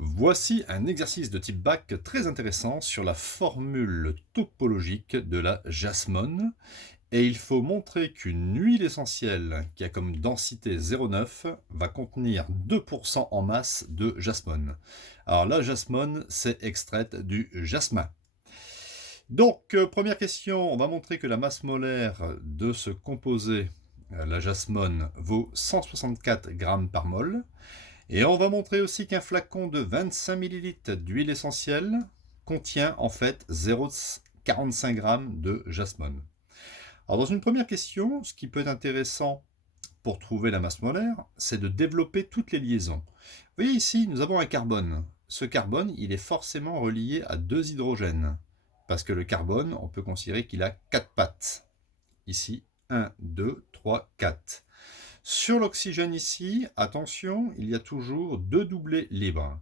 Voici un exercice de type bac très intéressant sur la formule topologique de la jasmone. Et il faut montrer qu'une huile essentielle qui a comme densité 0,9 va contenir 2% en masse de jasmone. Alors la jasmone, c'est extraite du jasmin. Donc, première question, on va montrer que la masse molaire de ce composé, la jasmone, vaut 164 grammes par mol. Et on va montrer aussi qu'un flacon de 25 ml d'huile essentielle contient en fait 0,45 g de jasmone. Alors dans une première question, ce qui peut être intéressant pour trouver la masse molaire, c'est de développer toutes les liaisons. Vous voyez ici, nous avons un carbone. Ce carbone, il est forcément relié à deux hydrogènes. Parce que le carbone, on peut considérer qu'il a 4 pattes. Ici, 1, 2, 3, 4. Sur l'oxygène ici, attention, il y a toujours deux doublés libres.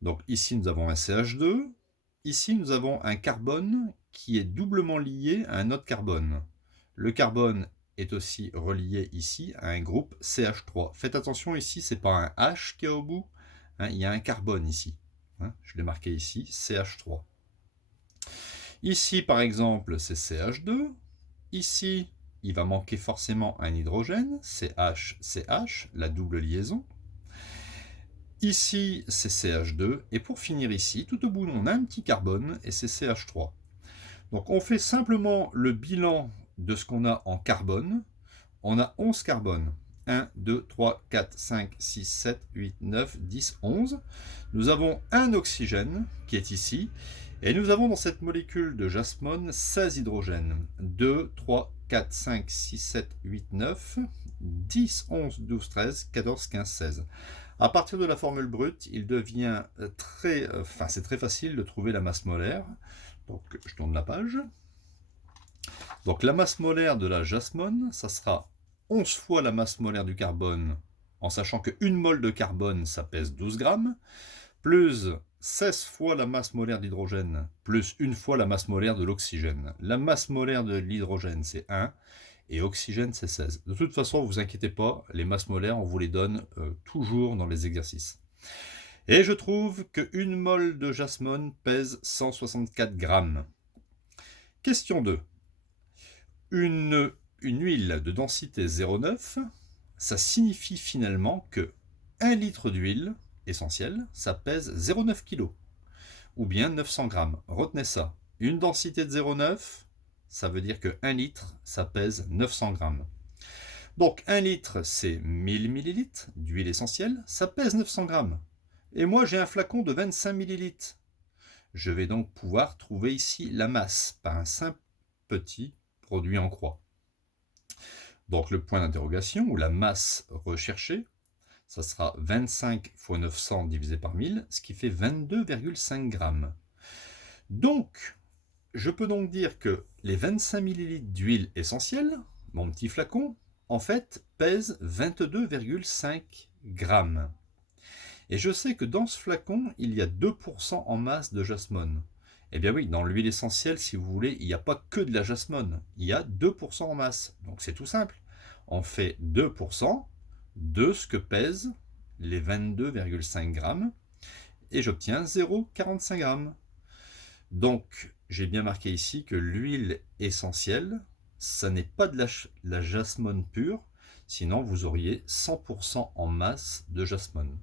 Donc ici, nous avons un CH2. Ici, nous avons un carbone qui est doublement lié à un autre carbone. Le carbone est aussi relié ici à un groupe CH3. Faites attention, ici, ce n'est pas un H qui est au bout. Il y a un carbone ici. Je l'ai marqué ici, CH3. Ici, par exemple, c'est CH2. Ici, il va manquer forcément un hydrogène, CH, CH, la double liaison. Ici, c'est CH2. Et pour finir ici, tout au bout, on a un petit carbone et c'est CH3. Donc on fait simplement le bilan de ce qu'on a en carbone. On a 11 carbones. 1, 2, 3, 4, 5, 6, 7, 8, 9, 10, 11. Nous avons un oxygène qui est ici. Et nous avons dans cette molécule de jasmone 16 hydrogènes. 2, 3, 4, 5, 6, 7, 8, 9, 10, 11, 12, 13, 14, 15, 16. À partir de la formule brute, il devient c'est très facile de trouver la masse molaire. Donc je tourne la page. Donc la masse molaire de la jasmone, ça sera 11 fois la masse molaire du carbone, en sachant qu'une mole de carbone, ça pèse 12 grammes, plus 16 fois la masse molaire d'hydrogène, plus une fois la masse molaire de l'oxygène. La masse molaire de l'hydrogène, c'est 1, et oxygène, c'est 16. De toute façon, ne vous inquiétez pas, les masses molaires, on vous les donne toujours dans les exercices. Et je trouve qu'une mole de jasmone pèse 164 grammes. Question 2. Une huile de densité 0,9, ça signifie finalement que 1 litre d'huile essentielle, ça pèse 0,9 kg, ou bien 900 grammes. Retenez ça. Une densité de 0,9, ça veut dire que 1 litre, ça pèse 900 grammes. Donc 1 litre, c'est 1000 ml d'huile essentielle, ça pèse 900 grammes. Et moi, j'ai un flacon de 25 ml. Je vais donc pouvoir trouver ici la masse par un simple petit produit en croix. Donc le point d'interrogation, ou la masse recherchée, ça sera 25 fois 900 divisé par 1000, ce qui fait 22,5 grammes. Donc, je peux donc dire que les 25 ml d'huile essentielle, mon petit flacon, en fait, pèse 22,5 grammes. Et je sais que dans ce flacon, il y a 2% en masse de jasmone. Eh bien oui, dans l'huile essentielle, si vous voulez, il n'y a pas que de la jasmone. Il y a 2% en masse. Donc c'est tout simple. On fait 2% de ce que pèsent les 22,5 grammes et j'obtiens 0,45 grammes. Donc j'ai bien marqué ici que l'huile essentielle, ça n'est pas de la jasmone pure, sinon vous auriez 100% en masse de jasmone.